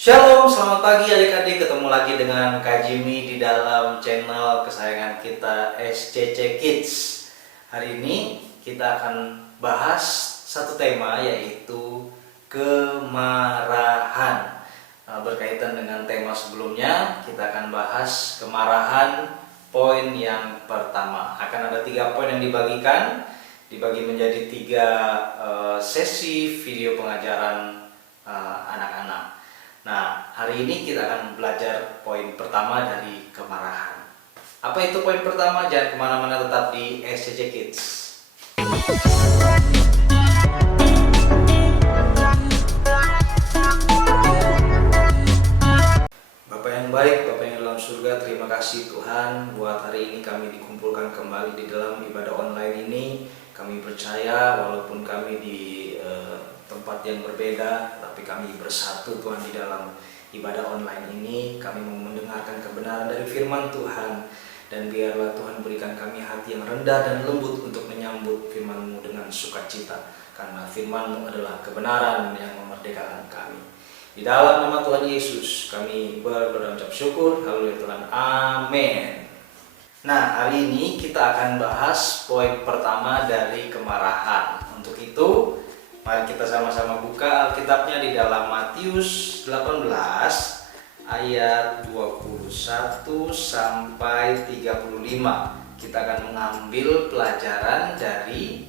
Shalom, selamat pagi adik-adik. Ketemu lagi dengan Kak Jimmy di dalam channel kesayangan kita SCC Kids. Hari ini kita akan bahas satu tema, yaitu kemarahan. Berkaitan dengan tema sebelumnya, kita akan bahas kemarahan poin yang pertama. Akan ada 3 poin yang dibagi menjadi 3 sesi video pengajaran anak-anak. Nah, hari ini kita akan belajar poin pertama dari kemarahan. Apa itu poin pertama? Jangan kemana-mana, tetap di SCC Kids. Bapak yang baik, Bapak yang dalam surga, terima kasih Tuhan buat hari ini kami dikumpulkan kembali di dalam ibadah online ini. Kami percaya walaupun kami di tempat yang berbeda, tapi kami bersatu Tuhan di dalam ibadah online ini. Kami mau mendengarkan kebenaran dari firman Tuhan, dan biarlah Tuhan berikan kami hati yang rendah dan lembut untuk menyambut firman-Mu dengan sukacita, karena firman-Mu adalah kebenaran yang memerdekakan kami. Di dalam nama Tuhan Yesus kami berdoa dan ucap syukur. Haleluya Tuhan, amin. Nah, hari ini kita akan bahas poin pertama dari kemarahan. Untuk itu, mari kita sama-sama buka Alkitabnya di dalam Matius 18 ayat 21 sampai 35. Kita akan mengambil pelajaran dari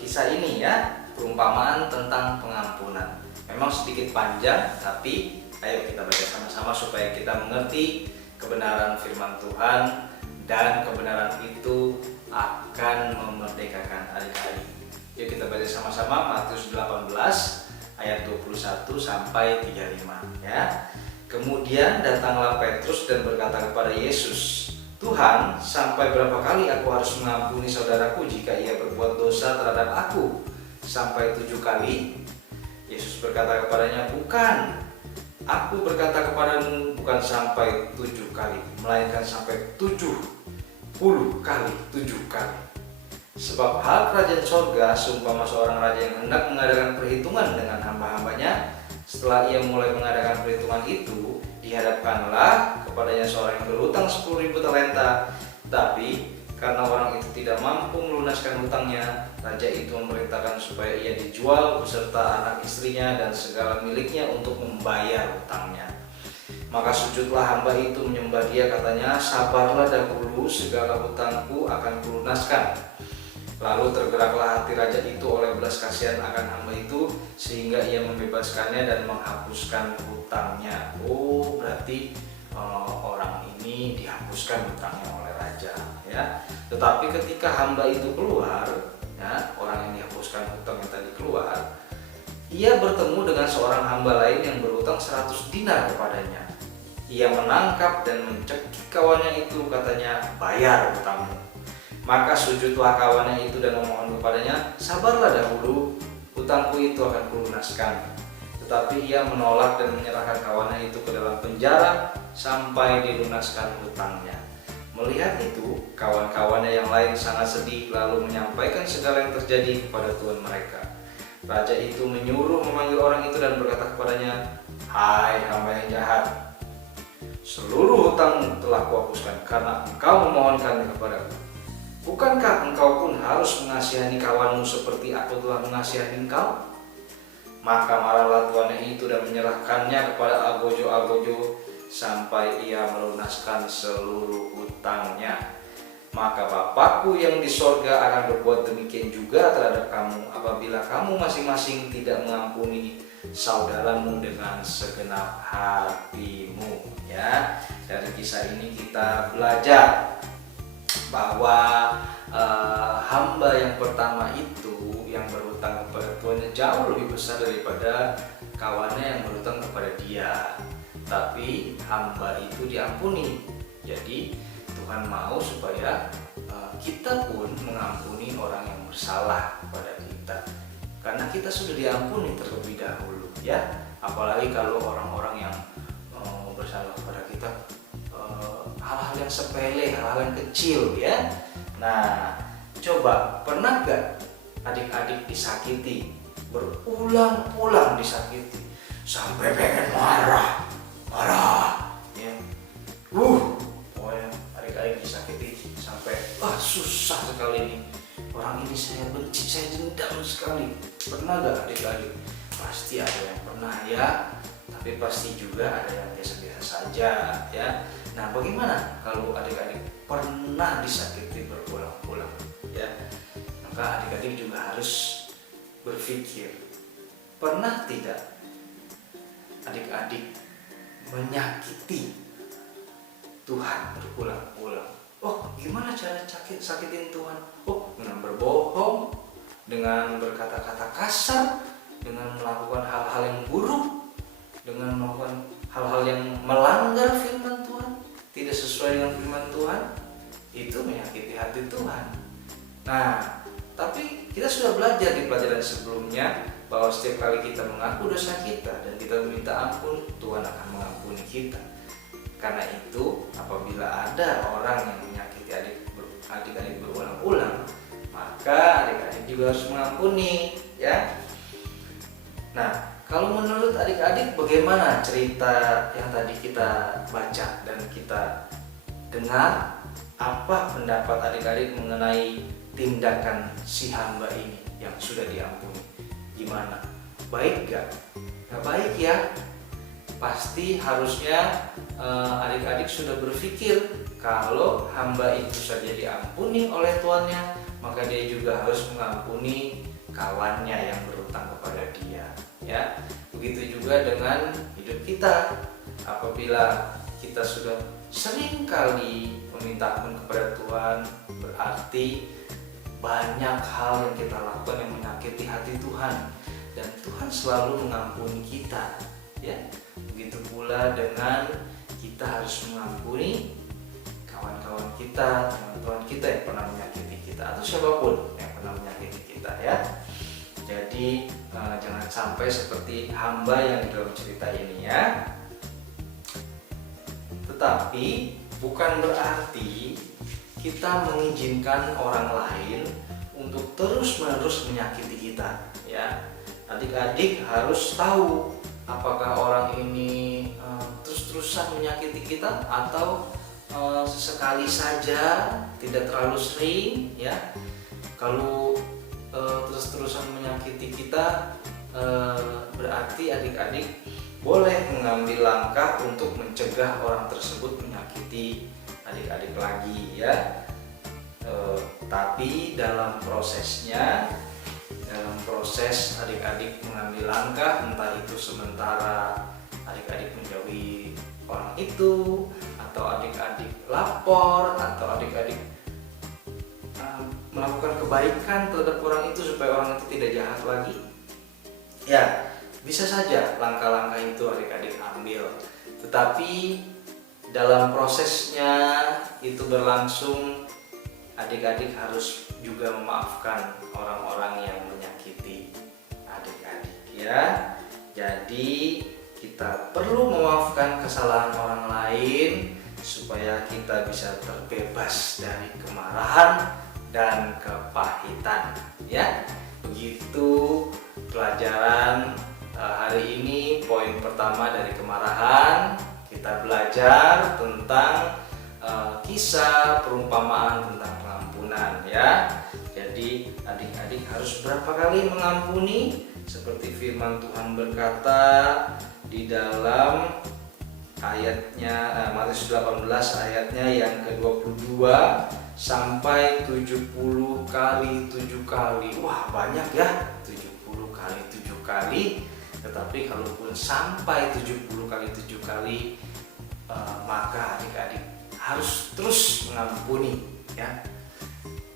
kisah ini ya, perumpamaan tentang pengampunan. Memang sedikit panjang, tapi ayo kita baca sama-sama supaya kita mengerti kebenaran firman Tuhan, dan kebenaran itu akan memerdekakan adik-adik. Yuk kita baca sama-sama Matius 18 ayat 21 sampai 35 ya. Kemudian datanglah Petrus dan berkata kepada Yesus, "Tuhan, sampai berapa kali aku harus mengampuni saudaraku jika ia berbuat dosa terhadap aku? Sampai 7 kali?" Yesus berkata kepadanya, "Bukan, aku berkata kepadamu, bukan sampai 7 kali, melainkan sampai 70 kali 7 kali. Sebab hal kerajaan sorga seumpama seorang raja yang hendak mengadakan perhitungan dengan hamba-hambanya. Setelah ia mulai mengadakan perhitungan itu, dihadapkanlah kepadanya seorang yang berhutang 10.000 talenta. Tapi karena orang itu tidak mampu melunaskan hutangnya, raja itu memerintahkan supaya ia dijual beserta anak istrinya dan segala miliknya untuk membayar hutangnya. Maka sujudlah hamba itu menyembah dia, katanya, 'Sabarlah dahulu, segala hutangku akan kulunaskan.' Lalu tergeraklah hati raja itu oleh belas kasihan akan hamba itu, sehingga ia membebaskannya dan menghapuskan hutangnya." Oh, berarti orang ini dihapuskan hutangnya oleh raja ya. Tetapi ketika hamba itu keluar ya, orang yang dihapuskan hutangnya tadi keluar, ia bertemu dengan seorang hamba lain yang berhutang 100 dinar kepadanya. Ia menangkap dan mencekik kawannya itu, katanya, "Bayar hutangmu." Maka sujudlah kawannya itu dan memohon kepadanya, "Sabarlah dahulu, hutangku itu akan kulunaskan." Tetapi ia menolak dan menyerahkan kawannya itu ke dalam penjara sampai dilunaskan hutangnya. Melihat itu, kawan-kawannya yang lain sangat sedih, lalu menyampaikan segala yang terjadi kepada tuan mereka. Raja itu menyuruh memanggil orang itu dan berkata kepadanya, "Hai hamba yang jahat, seluruh hutangmu telah kuhapuskan karena engkau memohonkannya kepadaku. Bukankah engkau pun harus mengasihani kawanmu seperti aku telah mengasihani engkau?" Maka marahlah tuannya itu dan menyerahkannya kepada algojo-algojo sampai ia melunaskan seluruh hutangnya. Maka Bapakku yang di sorga akan berbuat demikian juga terhadap kamu, apabila kamu masing-masing tidak mengampuni saudaramu dengan segenap hatimu. Ya, dari kisah ini kita belajar bahwa hamba yang pertama itu yang berhutang kepada tuannya jauh lebih besar daripada kawannya yang berhutang kepada dia. Tapi hamba itu diampuni. Jadi Tuhan mau supaya kita pun mengampuni orang yang bersalah kepada kita, karena kita sudah diampuni terlebih dahulu ya. Apalagi kalau orang-orang yang bersalah kepada kita, hal-hal yang sepele, hal-hal yang kecil ya. Nah, coba pernah gak adik-adik disakiti, berulang-ulang disakiti, sampai pengen marah, ya. Pokoknya adik-adik disakiti sampai susah sekali ini. Orang ini saya benci, saya dendam sekali. Pernah gak adik-adik? Pasti ada yang pernah ya, tapi pasti juga ada yang biasa-biasa saja ya. Nah, bagaimana kalau adik-adik pernah disakiti berulang-ulang ya? Maka adik-adik juga harus berpikir, pernah tidak adik-adik menyakiti Tuhan berulang-ulang? Gimana cara sakitin Tuhan? Dengan berbohong, dengan berkata-kata kasar, dengan melakukan hal-hal yang buruk, dengan melakukan hal-hal yang melanggar firman Tuhan, tidak sesuai dengan firman Tuhan. Itu menyakiti hati Tuhan. Nah, tapi kita sudah belajar di pelajaran sebelumnya bahwa setiap kali kita mengaku dosa kita dan kita meminta ampun, Tuhan akan mengampuni kita. Karena itu, apabila ada orang yang menyakiti adik-adik berulang-ulang, maka adik-adik juga harus mengampuni ya. Nah, kalau menurut adik-adik bagaimana cerita yang tadi kita baca dan kita dengar? Apa pendapat adik-adik mengenai tindakan si hamba ini yang sudah diampuni? Gimana? Baik gak? Gak baik ya? Pasti harusnya adik-adik sudah berpikir kalau hamba itu saja diampuni oleh tuannya, maka dia juga harus mengampuni kawannya yang berutang kepada dia ya. Begitu juga dengan hidup kita. Apabila kita sudah sering kali meminta ampun kepada Tuhan, berarti banyak hal yang kita lakukan yang menyakiti hati Tuhan, dan Tuhan selalu mengampuni kita ya. Begitu pula dengan kita harus mengampuni kawan-kawan kita, teman-teman kita yang pernah menyakiti kita, atau siapapun yang pernah menyakiti kita ya. Jadi jangan sampai seperti hamba yang di dalam cerita ini ya. Tetapi bukan berarti kita mengizinkan orang lain untuk terus-menerus menyakiti kita ya. Adik-adik harus tahu apakah orang ini terus-terusan menyakiti kita atau sesekali saja, tidak terlalu sering ya. Kalau terus-terusan menyakiti kita, berarti adik-adik boleh mengambil langkah untuk mencegah orang tersebut menyakiti adik-adik lagi ya. Tapi dalam prosesnya, dalam proses adik-adik mengambil langkah, entah itu sementara adik-adik menjauhi orang itu, atau adik-adik lapor, atau adik-adik melakukan kebaikan terhadap orang itu supaya orang itu tidak jahat lagi ya, bisa saja langkah-langkah itu adik-adik ambil. Tetapi dalam prosesnya itu berlangsung, adik-adik harus juga memaafkan orang-orang yang menyakiti adik-adik ya. Jadi kita perlu memaafkan kesalahan orang lain supaya kita bisa terbebas dari kemarahan dan kepahitan ya. Begitu pelajaran hari ini. Poin pertama dari kemarahan, kita belajar tentang kisah perumpamaan tentang pengampunan ya. Jadi adik-adik harus berapa kali mengampuni, seperti firman Tuhan berkata di dalam ayatnya Matius 18 ayatnya yang ke-22 sampai 70 kali 7 kali. Wah, banyak ya, 70 kali 7 kali. Tetapi kalaupun sampai 70 kali 7 kali, maka adik-adik harus terus mengampuni ya.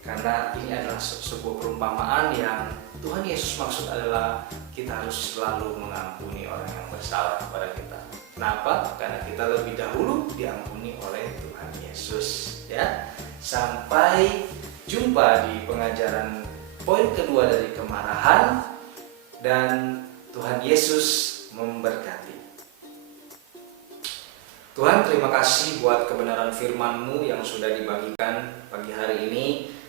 Karena ini adalah sebuah perumpamaan yang Tuhan Yesus maksud adalah kita harus selalu mengampuni orang yang bersalah kepada kita. Kenapa? Karena kita lebih dahulu diampuni oleh Tuhan Yesus ya. Sampai jumpa di pengajaran poin kedua dari kemarahan, dan Tuhan Yesus memberkati. Tuhan, terima kasih buat kebenaran firman-Mu yang sudah dibagikan pagi hari ini.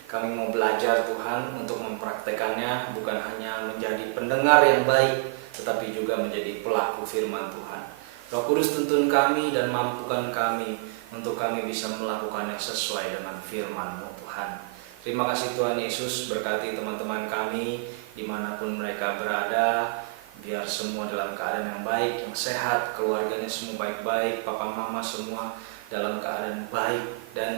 Kami mau belajar Tuhan untuk mempraktekannya, bukan hanya menjadi pendengar yang baik, tetapi juga menjadi pelaku firman Tuhan. Roh Kudus tuntun kami dan mampukan kami untuk kami bisa melakukannya sesuai dengan firman-Mu Tuhan. Terima kasih Tuhan Yesus, berkati teman-teman kami dimanapun mereka berada, biar semua dalam keadaan yang baik, yang sehat, keluarganya semua baik-baik, papa mama semua dalam keadaan baik dan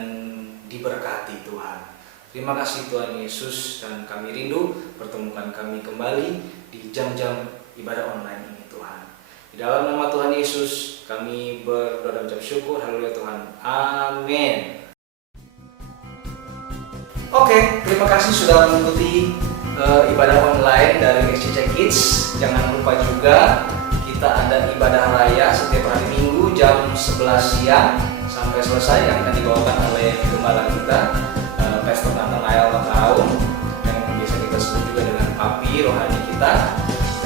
diberkati Tuhan. Terima kasih Tuhan Yesus, dan kami rindu pertemukan kami kembali di jam-jam ibadah online ini Tuhan. Di dalam nama Tuhan Yesus kami berdoa dan ucap syukur. Haleluya Tuhan. Amin. Oke, terima kasih sudah mengikuti ibadah online dari SCC Kids. Jangan lupa juga kita ada ibadah raya setiap hari Minggu jam 11 siang sampai selesai yang akan dibawakan oleh gembala kita, Pastor Nathanael Tahun, yang biasa kita sebut juga dengan Papi rohani kita.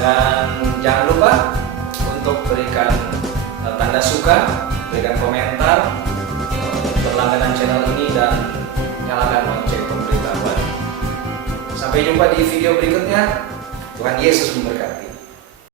Dan jangan lupa untuk berikan tanda suka, berikan komentar, berlangganan channel ini, dan nyalakan lonceng pemberitahuan. Sampai jumpa di video berikutnya. Tuhan Yesus memberkati.